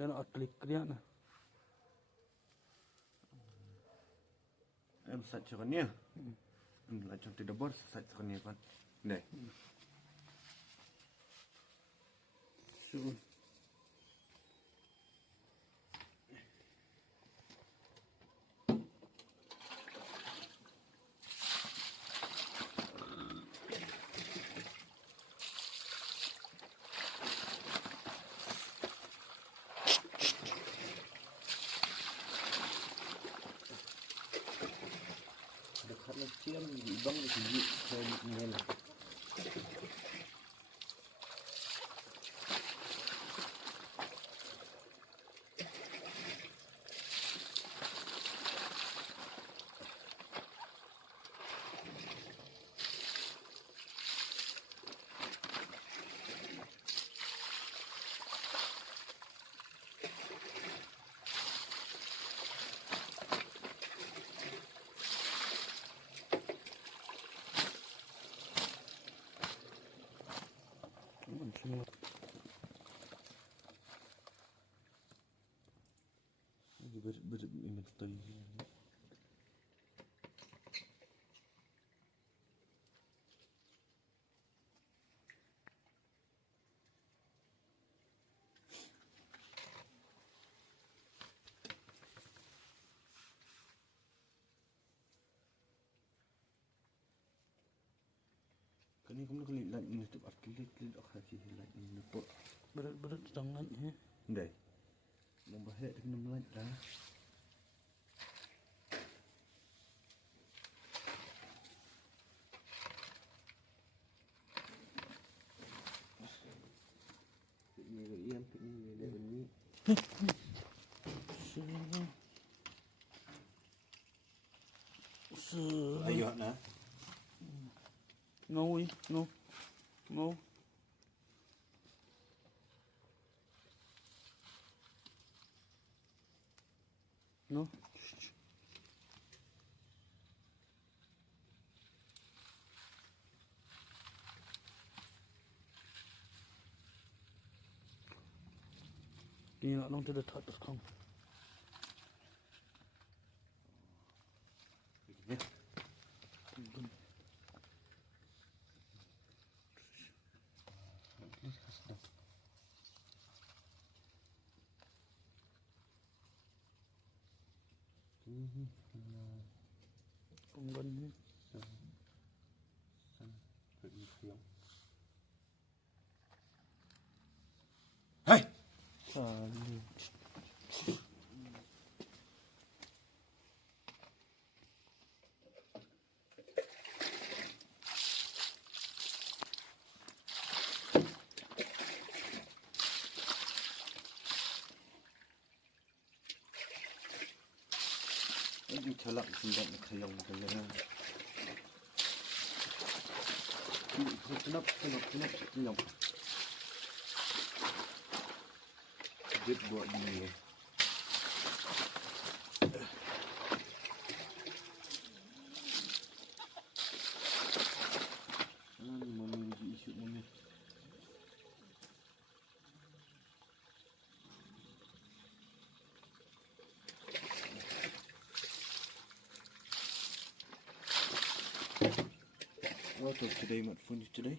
Dan nak klik dia na. Em sạch cho con nhé. Lại trong từ double sạch cho con nhé con. Đây. So. Dekat lah cium di bang di sini saya ini lah. Semua. Ingat tadi. Kani kamu nak lihat ini tu artikel lihat hati lihat ini tu. Berat tangan ya. Dai. Membahas dengan melat dah. Ini yang ini dia ini. Ayo nak. No, no. No. Đi nó tới thật được không? Không gần hết. Hey. Ini celak tidak kayang kayang. Kenap. Dia buat ni. Mana lagi isu mana? What today, what fun today?